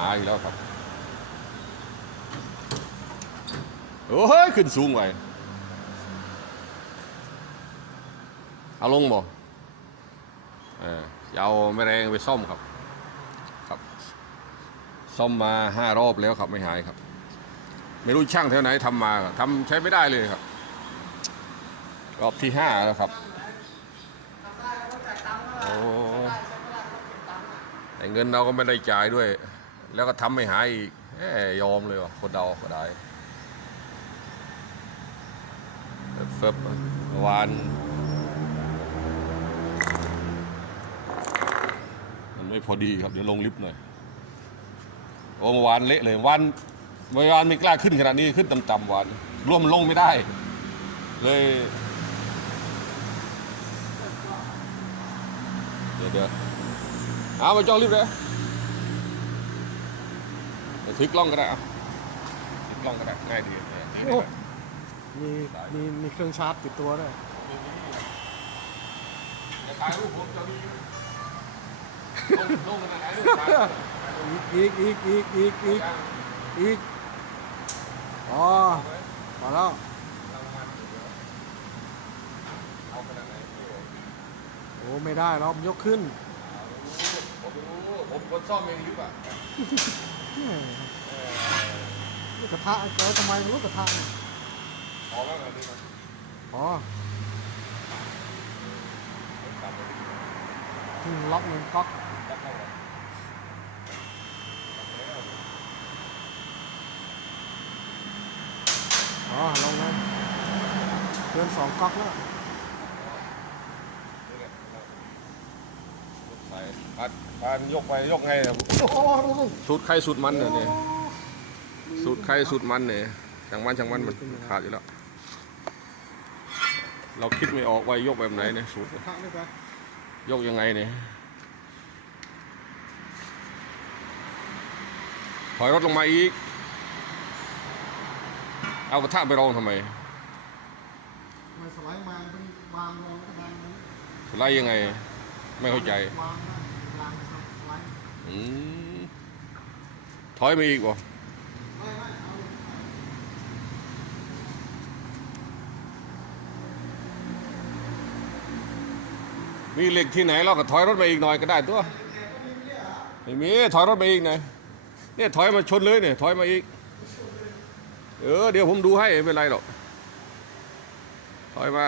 หาอีกแล้วครับ โอ้ย ขึ้นสูงไปเอาลงบ่เออจะเอาแมลงไปซ่อมครับ ครับ ซ่อมมาห้ารอบแล้วครับไม่หายครับ ไม่รู้ช่างแถวไหนทำมาครับทำใช้ไม่ได้เลยครับ รอบที่ห้าแล้วครับโอ้แต่เงินเราก็ไม่ได้จ่ายด้วย แล้วก็ทำไม่หายอีกยอมเลยว่ะคนเราก็ได้เฟิบวานมันไม่พอดีครับเดี๋ยวลงลิฟต์หน่อยโอ้มวานเละเลยวันเมื่อวานไม่กล้าขึ้นขนาดนี้ขึ้นต่ำๆวันร่วมลงไม่ได้ เลยเดี๋ยวเดี๋ยวเอามาจองลิฟต์เลย ดี๋ยวถือกล้องก็ได้เอาถือกล้องก็ได้ง่ายดีเนี่ยโอ้มีมีมีเครื่องชาร์จติดตัวด้วยจะถ่ายรูปผมจะมีลงลงขนาดไหนรูปถ่ายอีกอีกอีกอีกอีกอีกอ๋อมาแล้วเอาขนาดไหน โอ้ไม่ได้แล้วมันยกขึ้น ผมรู้ผมคนซ่อมเองลิฟต์อะแหม่ลูกกระทะเจอทำไมลูกกระทะเนี่ยขอบ้างอันนี้มาอ๋อเพิ่งล็อกเงินก๊อกจับเข้ามาอ๋อลงเลยเกินสองก๊อกแล้ว ใส่ พัดพันยกไปยกไงเนี่ยโอ้โหดูสิสูตรใครสูตรมันเนี่ยเนี่ยสูตรใครสูตรมันเนี่ยช่างมันช่างมันมันขาดอยู่แล้ว เราคิดไม่ออกว่ายกแบบไหนเนี่ยสูตรกระทะนี่ไปยกยังไงเนี่ยถอยรถลงมาอีก เอากระทะไปรองทำไมมันสไลด์มาเป็นวางลงกระดานนั้นสไลด์ยังไง ไม่เข้าใจ ถอยมาอีกบ่มีเหล็กที่ไหนเราก็ถอยรถมาอีกหน่อยก็ได้ตัวไม่มีถอยรถมาอีกหน่อยเนี่ยถอยมาชนเลยเนี่ยถอยมาอีก เออเดี๋ยวผมดูให้ไม่เป็นไรหรอกถอยมา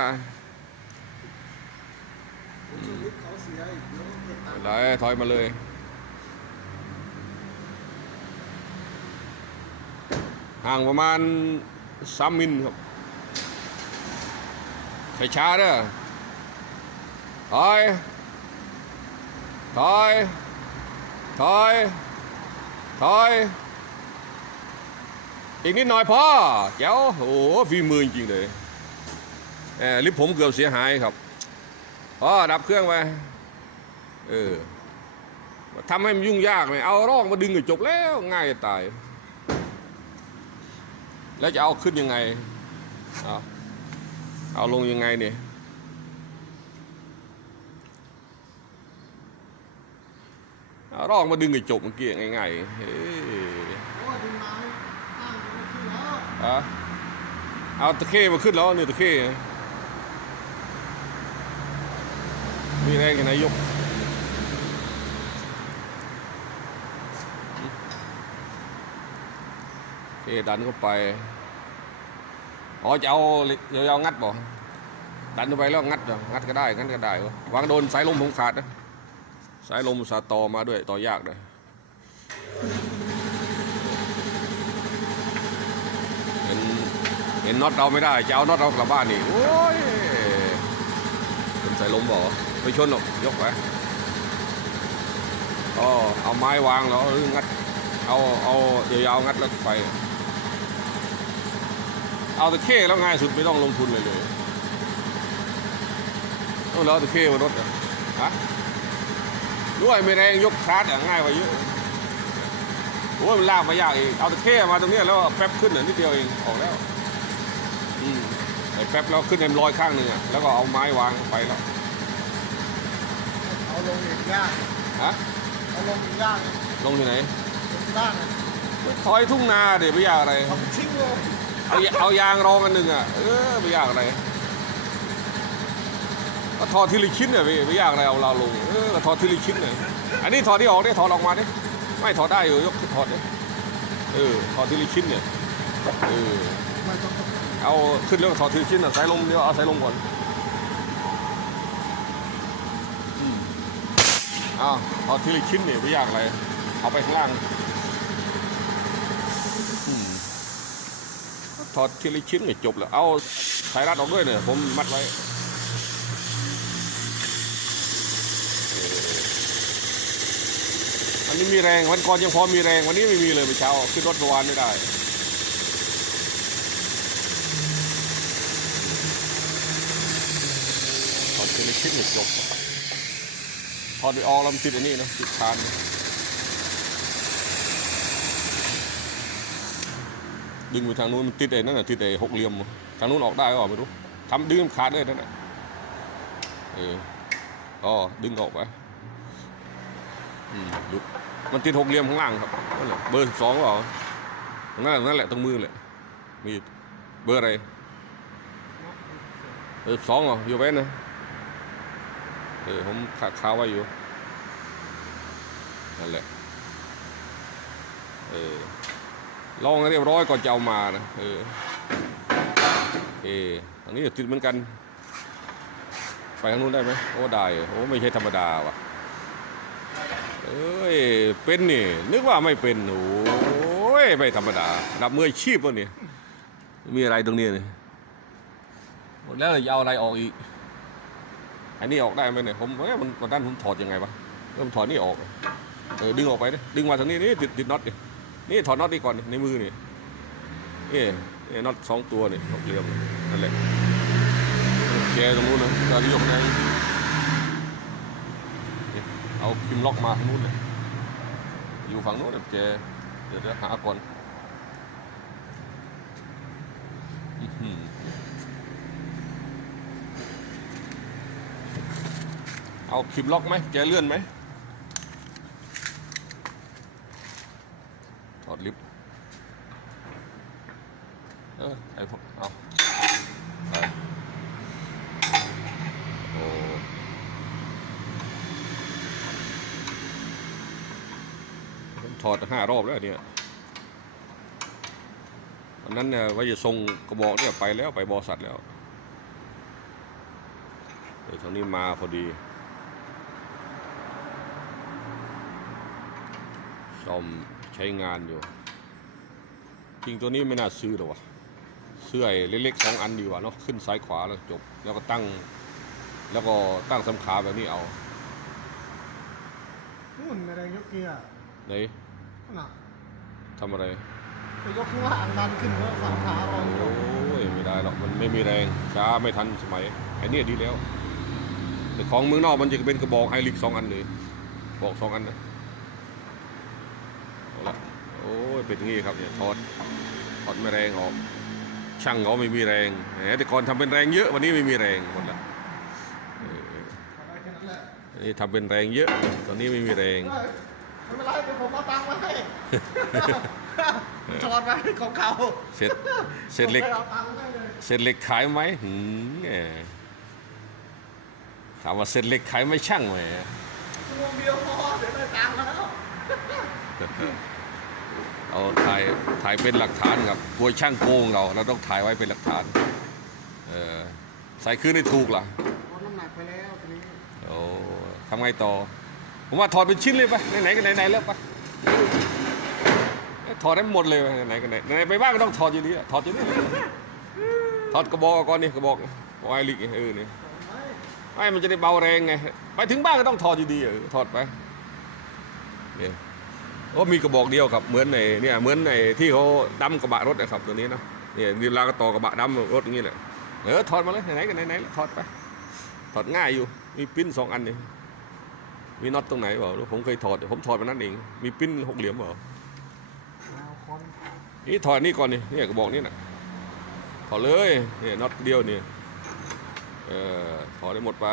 อีกเดี๋ยวเก็บตังไม่เป็นไรถอยมาเลย ห่างประมาณสามมิลครับช้าเด้อถอยถอยถอยถอยอีกนิดหน่อยพ่อแจ๋วโอ้โหฝีมือจริงเลยแหมลิฟผมเกือบเสียหายครับพ่อดับเครื่องไปเออทำให้มันยุ่งยากไหมเอารองมาดึงก็จบแล้วง่ายจะตาย แล้วจะเอาขึ้นยังไง เอาเอาลงยังไงเนี่ยเอาร่องมาดึงก็จบเมื่อกี้ง่ายๆเฮ้ยโอ้ยดึงมาให้ข้างมันขึ้นแล้วอะเอาตะเข้มาขึ้นแล้วเนี่ยตะเข้มีแรงยังไงยก โอ เคดันเข้าไปอ๋อจะเอาเยาวๆงัดบ่ดันเข้าไปแล้วงัดงัดก็ได้งัดก็ได้วางโดนสายลมผมขาดนะสายลมสาตอมาด้วยต่อยากเลยเห็นเห็นน็อตเราไม่ได้จะเอาน็อตเรากลับบ้านนี่โอ้ยเป็นสายลมบ่ไม่ชนหรอกยกไปก็เอาไม้วางแล้วงัดเอาเอายาวๆงัดแล้วไป เอาตะเข้แล้วง่ายสุดไม่ต้องลงทุนเลยเลยต้องแล้วตะเข้บนรถเหรอฮะด้วยไม่แรงยกคาร์ดอะง่ายกว่าเยอะโอ้ยมันลากมายากอีกเอาตะเข้มาตรงเนี้ยแล้วแป๊บขึ้นอะนิดเดียวเองออกแล้วอืมไอ้แป๊บแล้วขึ้นเอ็มลอยข้างหนึ่งอะแล้วก็เอาไม้วางไปแล้วเอาลงอีกยากฮะเอาลงอีกยากลงที่ไหนตรงที่บ้านน่ะถอยทุ่งนาเดี๋ยวไม่ยากอะไรเอาไปทิ้งเลย เอาเอายางรองอันหนึ่งอะเออไม่ยากอะไรก็ถอดทีละชิ้นเนี่ยไม่ไม่ยากอะไรเอาเราลงเออถอดทีละชิ้นเนี่ยอันนี้ถอดที่ออกเนี่ยถอดออกมาดิไม่ถอดได้อยู่ยกถอดดิเออถอดทีละชิ้นเนี่ยเออเอาขึ้นแล้วถอดทีละชิ้นอะสายลมเดี๋ยวเอาสายลมก่อนอืมเอาถอดทีละชิ้นเนี่ยไม่ยากอะไรเอาไปข้างล่างอืม ถอดทีละชิ้นเนี่ยจบแล้ว เอาสายรัดออกด้วยเนี่ยผมมัดไว้อันนี้มีแรงวันก่อนยังพอมีแรงวันนี้ไม่มีเลยเมื่อเช้าขึ้นรถเมื่อวานไม่ได้ถอดทีละชิ้นเนี่ยจบถอดไปออกแล้วมันติดอันนี้นะติดคาน ดึงไปทางนู้นมันติดไอ้นั่นน่ะติดไอ้หกเหลี่ยมทางนู้นออกได้ก็ไม่รู้ทำดึงขาดด้วยนั่นน่ะเอออ๋อดึงออกไปอืมหลุดมันติดหกเหลี่ยมข้างล่างครับนั่นแหละเบอร์สิบสองเปล่านั่นแหละนั่นแหละตรงมือแหละมีเบอร์อะไรเบอร์สิบสองเหรออยู่ไว้นะเออผมขาค้าไว้อยู่นั่นแหละเออ ลองเรียบร้อยก่อนจะเอามานะเออเอออันนี้ติดเหมือนกัน ไปทางนู้นได้ไหมโอ้ได้โอ้ไม่ใช่ธรรมดาว่ะเอ้ยเป็นนี่นึกว่าไม่เป็นโอ้ยไม่ธรรมดาดับมือชีพวะเนี่ยมีอะไรตรงนี้นี่หมดแล้วจะเอาอะไรออกอีกอันนี้ออกได้ไหมเนี่ยผมเอ้ยมันวันนั้นผมถอดยังไงวะเริ่มถอดนี่ออกเออดึงออกไปดิดึงมาทางนี้นี่ติดติดน็อตดิ นี่ถอดน็อตนี่ก่อนในมือนี่นี่นี่น็อตสองตัวนี่หกเหลี่ยมนั่นแหละแกตรงนู้นนะเรยกได้นี่เอาพิมล็อกมาทางนู้นเลยอยู่ฝั่งนู้นแกเดี๋ยวเดี๋ยวหาก่อนเอาคลิปล็อกไหมแกเลื่อนไหมถอดลิฟต์เออไอ้พวกเอาไปโอ้ผมถอดห้ารอบแล้วเนี่ยวันนั้นเนี่ยว่าจะส่งกระบอกเนี่ยไปแล้วไปบริษัทแล้วเดี๋ยวทางนี้มาพอดีซ่อมใช้งานอยู่ จริงตัวนี้ไม่น่าซื้อหรอกวะ เสื้อไอ้เล็กๆสองอันดีกว่าเนาะขึ้นซ้ายขวาแล้วจบ แล้วก็ตั้ง แล้วก็ตั้งสำขาแบบนี้เอานู่นไม่ได้ยกเกียร์ไหนน่ะทำอะไรไปยกข้างล่างดันขึ้นเพื่อฝั่งขาเราโอ้ยไม่ได้หรอกมันไม่มีแรงช้าไม่ทันสมัยไอ้เนี่ยดีแล้ว แต่ของเมืองนอกมันจะเป็นกระบอกไฮลิกสองอันเลยบอกสองอันนะเอาละโอ้ยเป็นอย่างงี้ครับเนี่ยถอดถอดไม่แรงออก ช่างเขาไม่มีแรงแหมแต่ก่อนทำเป็นแรงเยอะวันนี้ไม่มีแรงหมดละเอออะไรแค่นั้นแหละอันนี่ทำเป็นแรงเยอะ ตอนนี้ไม่มีแรงเฮ้ยไม่เป็นไรเดี๋ยวผมเอาตังค์มาให้จอดไว้ของเขาเสร็จเสร็จเหล็กผมไม่เอาตังค์ให้เลยเสร็จเหล็กขายไหมหืมแหมถามว่าเสร็จเหล็กขายไหมช่างไหมชั่วโมงเดียวพอเดี๋ยวได้ตังค์แล้ว เอาถ่ายถ่ายเป็นหลักฐานครับกลัวช่างโกงเราเราต้องถ่ายไว้เป็นหลักฐานเออใส่คืนได้ถูกล่ะลดน้ำหนักไปแล้วทีนี้โอ้ทำไงต่อ ผมว่าถอดเป็นชิ้นเลยไปไหนๆก็ไหนๆแล้วไปเอ้ยถอดให้หมดเลยไปไหนๆก็ไหนไหนๆไปบ้านก็ต้องถอดอยู่ดีอะถอดอยู่นี่ถอดกระบอกก่อนนี่กระบอกวายลิกเออนี่ไม่มันจะได้เบาแรงไง ไปถึงบ้านก็ต้องถอดอยู่ดีเออถอดไปเนี่ย โอ้มีกระบอกเดียวครับเหมือนในเนี่ยเหมือนในที่เขาดำกระบะรถนะครับตัวนี้นะเนี่ยเวลาก็ต่อกระบะดำรถอย่างนี้แหละเออถอดมาเลยไหนๆก็ไหนๆถอดไปถอดง่ายอยู่มีปิ้นสองอันนี่มีน็อตตรงไหนเปล่าผมเคยถอดผมถอดมานั่นเองมีปิ้นหกเหลี่ยมเปล่าเออนนี่ถอดนี่ก่อนนี่เนี่ยกระบอกนี่นะถอดเลยเนี่ยน็อตเดียวนี่เออถอดได้หมดไป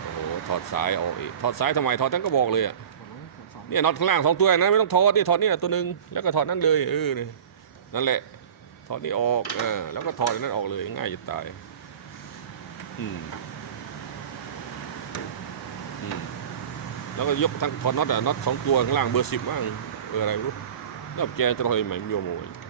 โอ้โห ถถอดสายออกอีกถอดสายทำไมถอดทั้งกระบอกเลยอะสองเนี่ยน็อตข้างล่างสองตัวนะไม่ต้องถอดนี่ถอดนี่ตัวหนึ่งแล้วก็ถอดนั่นเลยเออนี่นั่นแหละ ถอดนี่ออกเออแล้วก็ถอดอันนั้นออกเลยง่ายจะตายอืมอืมแล้วก็ยกทั้งถอดน็อตอะน็อตสองตัวข้างล่างเบอร์สิบบ้างเอออะไรไม่รู้แล้วแกจะถอยใหม่โยมโมยโอ้ไม่ไหวครับออ